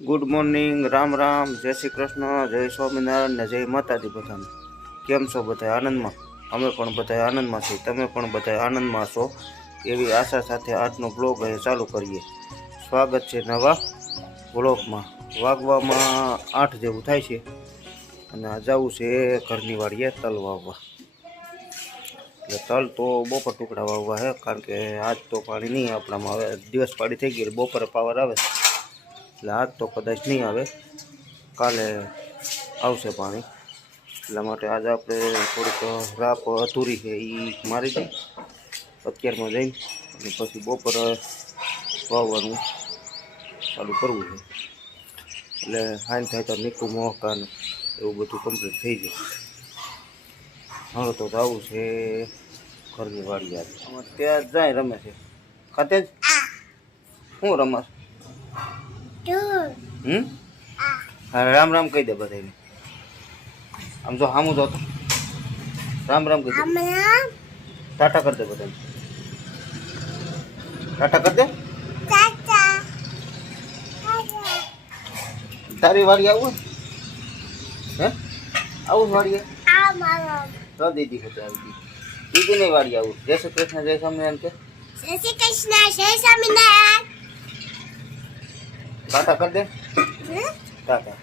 Good morning, Ram Ram, जय श्री कृष्ण, जय स्वामीनारायण ने जय माताजी। बधाने केम छो? बधाय आनंद में। अमे पण बधाय आनंद में छीए, तमे पण बधाय आनंद में छो एवी आशा साथे आजनो ब्लॉग अहीं चालू करीए। स्वागत छे नवा ब्लॉग में। वागवामां 8 जेवुं थाय छे अने आ जावुं छे घरनी वाड़ीए तल वाववा। એટલે તલ તો બપોર ટુકડા વાવવા છે, કારણ કે આજ તો પાણી નહીં આપણામાં। હવે દિવસ પાડી થઈ ગઈ, બપોરે પાવર આવે એટલે આજ તો કદાચ નહીં આવે, કાલે આવશે પાણી। એટલા માટે આજે આપણે થોડીક રાપ અધૂરી છે એ મારી દઈ અત્યારમાં જઈને, અને પછી બપોરે વાવવાનું ચાલુ કરવું છે। એટલે હાઈન થાય તો નીકું મોહકાને એવું બધું કમ્પ્લીટ થઈ જાય। હવે તો જવું છે ઘરની વાડી। યાદ ત્યાં જાય રમે છે ખાતે જ શું રમસ? હા, રામ રામ કહી દે બધાને। આમ જો સામું જો તો રામ રામ કહી દે, ટાટા કરી દે બધાને, ટાટા કરી દે। તારી વાડી આવું હે? આવું વાડીએ તો દીદી ખાતે આવી દીદી ની વાડી આવું। જય શ્રી કૃષ્ણ, જય સ્વામિનારાયણ કે જય શ્રી કૃષ્ણ, જય સ્વામિનારાયણ। ટાટા કરી દે, ટાટા।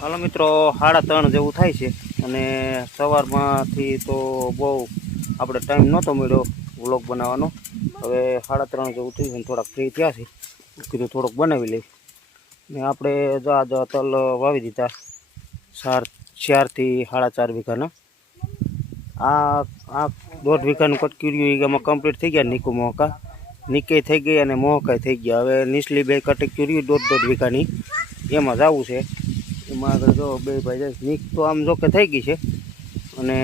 હાલો મિત્રો, 3:30 જેવું થાય છે અને સવારમાંથી તો બહુ આપણે ટાઈમ નહોતો મળ્યો વ્લોગ બનાવવાનો। હવે 3:30 જેવું થયું અને થોડાક ફ્રી થયા છે, કીધું થોડોક બનાવી લઈ। ને આપણે જો તલ વાવી દીધા 4 થી 4.5 વીઘાના। આ 1.5 વીઘાનું કટકીર્યું એમાં કમ્પ્લીટ થઈ ગયા। નીકું મોહકા નીકે થઈ ગઈ અને મોહકાઈ થઈ ગયા। હવે નીચલી 2 કટકીર્યું 1.5 વીઘાની એમાં જવું છે। એમાં આગળ જો 2 ભાઈ જાય। નીક તો આમ જો કે થઈ ગઈ છે અને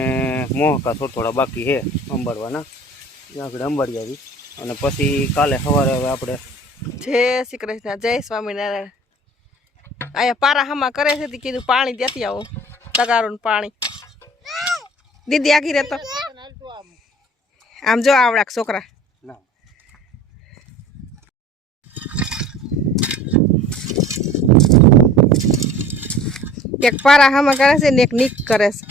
મોહકા થોડા બાકી છે અંબાડવાના, ત્યાં આગળ અંબાડી આવી અને પછી કાલે સવારે હવે આપણે જય શ્રી કૃષ્ણ, જય સ્વામિનારાયણ। અહીંયા પારા હામાં કરે છે, કીધું પાણી દેતી આવું, તગારું પાણી। દીદી આગી રહેતો આમ જો આવડા છોકરા એક પારા હામાં કરે છે ને એક નીક કરે છે।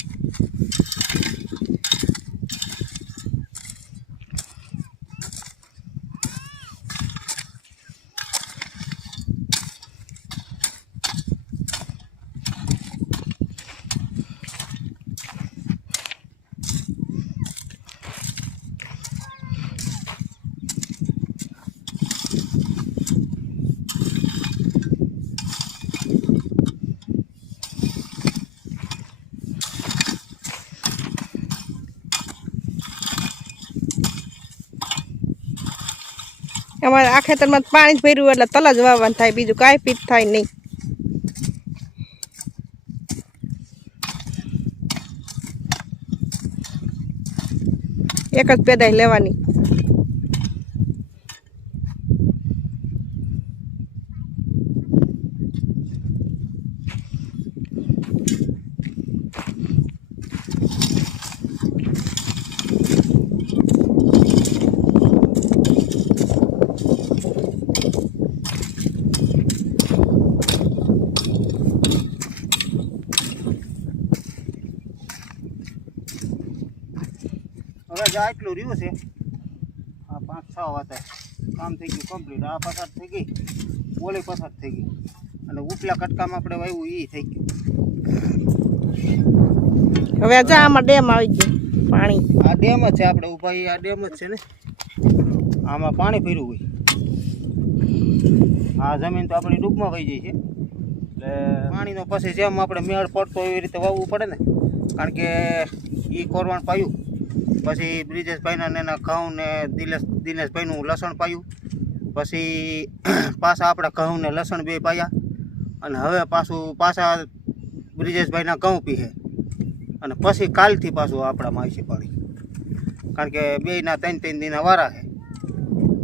અમારે આ ખેતરમાં પાણી જ ભર્યું એટલે તલ જ વાવવાનું થાય, બીજું કાંઈ પીત થાય નહીં. એક જ પેદાશ લેવાની. હવે જા એટલું રહ્યું છે. આ 5-6 વાતા કામ થઈ ગયું કમ્પ્લીટ. આ પસાર થઈ ગઈ, ઓલી પસાર થઈ ગઈ, અને ઉપલા કટકામાં આપણે વાવ્યું એ થઈ ગયું. હવે જા આમાં ડેમ આવી ગયો પાણી. આ ડેમ જ છે આપણે ઊભા, આ ડેમ જ છે ને. આમાં પાણી ભર્યું હોય. આ જમીન તો આપણી ડૂબમાં વહી જાય છે, એટલે પાણીનો પછી જેમ આપણે મેળ પડતો એવી રીતે વાવવું પડે ને. કારણ કે એ કોરવાણ પાયું, પછી બ્રિજેશભાઈના એના ઘઉં ને દિનેશભાઈનું લસણ પાયું, પછી પાછા આપણા ઘઉં ને લસણ બે પાયા, અને હવે પાછા બ્રિજેશભાઈના ઘઉં પીએ, અને પછી કાલથી પાછું આપણામાં આવી છે પાણી. કારણ કે બેયના 3-3 દિના વારા છે,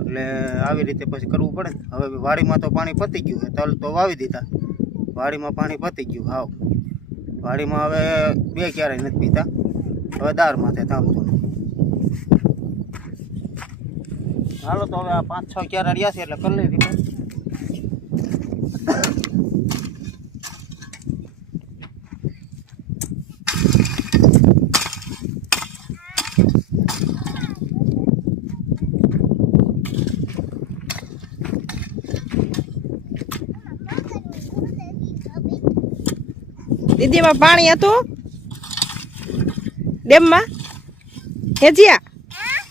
એટલે આવી રીતે પછી કરવું પડે ને. હવે વાડીમાં તો પાણી પતી ગયું છે, તલ તો વાવી દીધા, વાડીમાં પાણી પતી ગયું હાવ. વાડીમાં હવે 2 ક્યારેય નથી પીતા, હવે દાર માથે થાંભતું. હાલો તો હવે આ 5-6 ક્યારા રહ્યા છે એટલે કરી લઈ દીધા. દીદીમાં પાણી હતું ડેમમાં? હેજિયા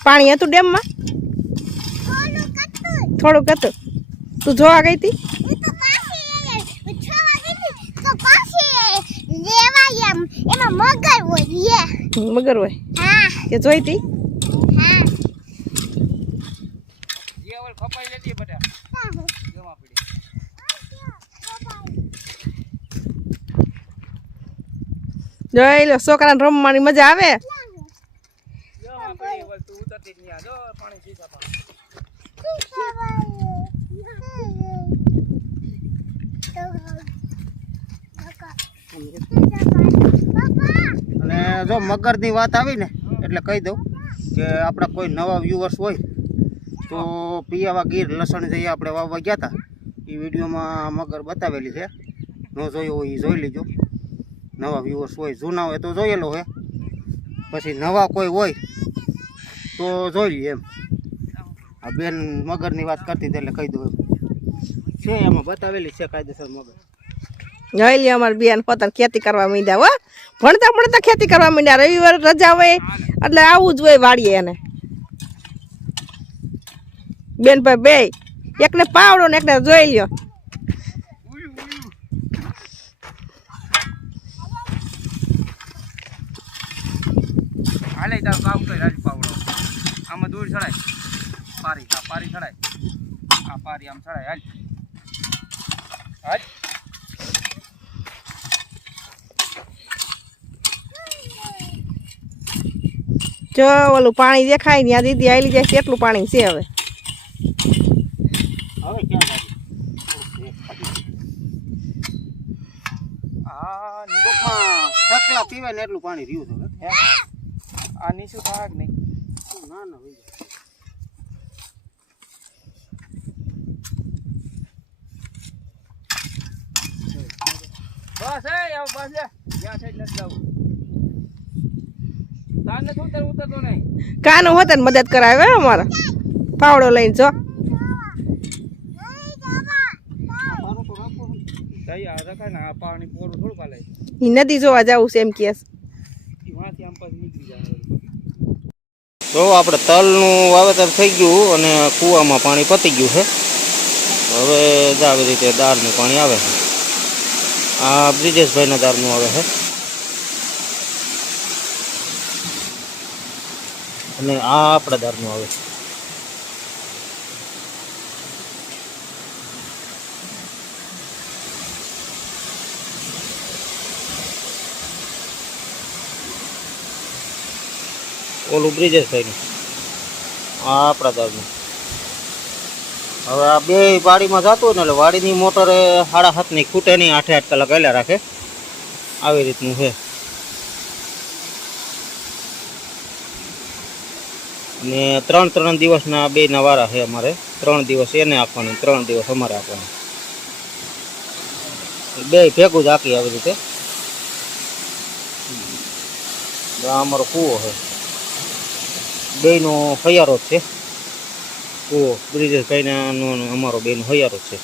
પાણી હતું ડેમમાં? થોડુંક હતું. તું જોવા ગઈ હતી? મગર હોય કે જોઈ હતી? જોઈ લો, છોકરાને રમવાની મજા આવે. અને જો મગરની વાત આવી ને એટલે કહી દઉં કે આપણા કોઈ નવા વ્યુઅર્સ હોય તો પિયાવા ગીર લસણ જઈએ આપણે વાવવા ગયા હતા, એ વિડીયોમાં મગર બતાવેલી છે. ન જોયું હોય એ જોઈ લેજો. નવા વ્યુઅર્સ હોય, જૂના હોય તો જોયેલો હોય, પછી નવા કોઈ હોય તો જોઈ લઈએ એમ. આ બેન મગરની વાત કરતી હતી એટલે કહી દઉં એમ છે, એમાં બતાવેલી છે કાયદેસર મગર. જોઈ લે અમારે બેન પોતાને ખેતી કરવા માંડ્યા. હો ભણતા ખેતી કરવા માંડ્યા. રવિવાર રજા હોય એટલે આવું જ હોય વાડીએ. એને બેન ભાઈ બે, એકને પાવડો ને એકને જોઈ લ્યો. હાલે તાર કામ કર રાજ પાવડો. આમાં દૂર ચડાય પારી, આ પારી ચડાય, આ પારી આમ ચડાય. હાલ હાલ. જો ઓલું પાણી દેખાય ને, આ દીદી આવેલી જાય કેટલું પાણી છે હવે. હવે ક્યાં આ નિકોમાં સકલા પીવાય ને એટલું પાણી રહ્યું છે. આ નીચું થાક નહીં. ના ના હોય બસ. એ આવ બસ લે, જ્યાં છે એટલે જાવું. તાને ઉતરતો નહીં. કાનું હોત ને મદદ કરાવે અમારે પાવડો લઈને. જો એ નદી જોવા જવું છે એમ કે. તો આપણે તલનું વાવેતર થઈ ગયું અને કૂવામાં પાણી પતી ગયું છે. હવે આવી રીતે દાળનું પાણી આવે છે. આ બ્રિજેશભાઈના દાળનું આવે છે, અને આ આપણા દાળનું આવે છે. ઓલું બ્રિજેશભાઈનું, આ આપણા દાદનું. હવે આ બે વાડીમાં જતું હોય ને એટલે વાડીની મોટરે 7:30ની ખૂટે નહીં, 8-8 કલાક એલા રાખે. આવી રીતનું છે. ને 3 દિવસના બેના વારા છે અમારે. 3 દિવસ એને આપવાનું, 3 દિવસ અમારે આપવાનું. બે ભેગું જ આખી આવી રીતે. આ અમારો કૂવો છે, બેનો હૈયારો જ છે કૂવો. બ્રિજેશભાઈને અમારો બેનો હૈયારો જ છે.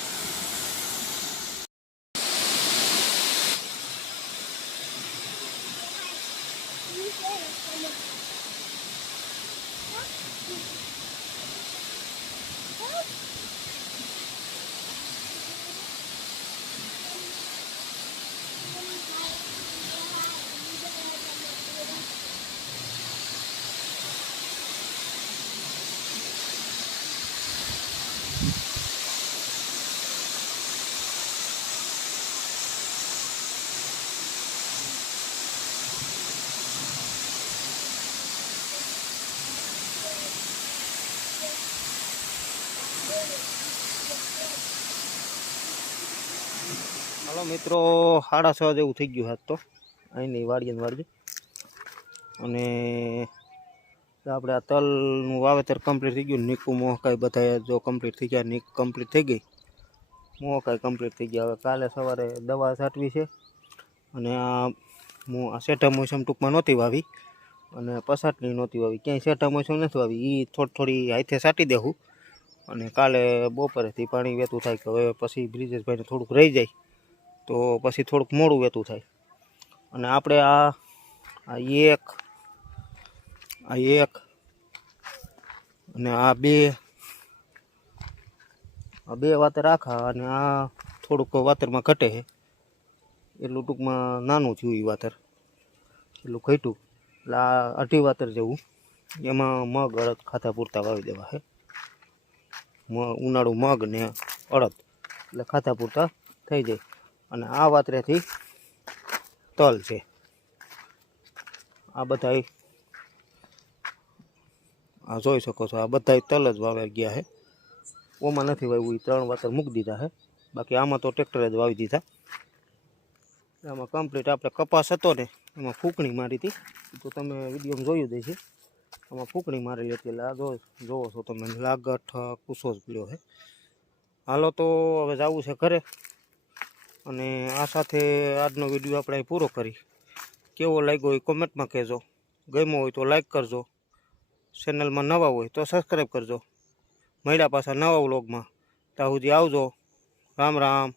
હાલો મિત્રો, 6:30 જેવું થઈ ગયું હાથ તો અહીંની વાડીએ. અને આપણે આ તલનું વાવેતર કમ્પ્લીટ થઈ ગયું. નીકું મોહકાઈ બધા જો કમ્પ્લીટ થઈ ગયા. નીક કમ્પ્લીટ થઈ ગઈ, મોહકાઈ કમ્પ્લીટ થઈ ગયા. હવે કાલે સવારે દવા છાંટવી છે. અને આ શેઠા મોસમ ટૂંકમાં નહોતી વાવી અને પસાટની નહોતી વાવી, ક્યાંય શેઠા મોસમ નથી વાવી. એ થોડી હાથે છાંટી દેવું. અને કાલે બપોરેથી પાણી વહેતું થાય કે હવે પછી બ્રિજેશભાઈને થોડુંક રહી જાય તો પછી થોડુંક મોડું વહેતું થાય. અને આપણે આ એક અને આ બે વાતર રાખા. અને આ થોડુંક વાતરમાં ઘટે છે, એટલું ટૂંકમાં નાનું થયું એ વાતર, એટલું ઘટ્યું. એટલે આ 2.5 વાતર જેવું એમાં મગ અડદ ખાતા પૂરતા વાવી દેવા છે. ઉનાળુ મગ ને અડદ એટલે ખાતા પૂરતા થઈ જાય. અને આ વાતરેથી તલ છે. આ બધા આ જોઈ શકો છો, આ બધા તલ જ વાવ્યા ગયા છે. ઓમાં નથી વાવ્યું, એ 3 વાતર મૂકી દીધા છે. બાકી આમાં તો ટ્રેક્ટરે જ વાવી દીધા. આમાં કમ્પ્લીટ આપણે કપાસ હતો ને એમાં ફૂંકણી મારી હતી, તો તમે વિડીયોમાં જોયું દે છે. આમાં ફૂંકણી મારેલી હતી એટલે આ જોવો છો તમે, લાગઠ કૂસો જ પીળ્યો છે. હાલો તો હવે જવું છે ઘરે. અને આ સાથે આજનો વિડીયો આપણે પૂરો કરી. કેવો લાગ્યો એ કોમેન્ટમાં કહેજો. ગમ્યો હોય તો લાઈક કરજો. ચેનલમાં નવા હોય તો સબસ્ક્રાઈબ કરજો. મળ્યા પાછા નવા વ્લોગમાં. ત્યાં સુધી આવજો. રામ રામ.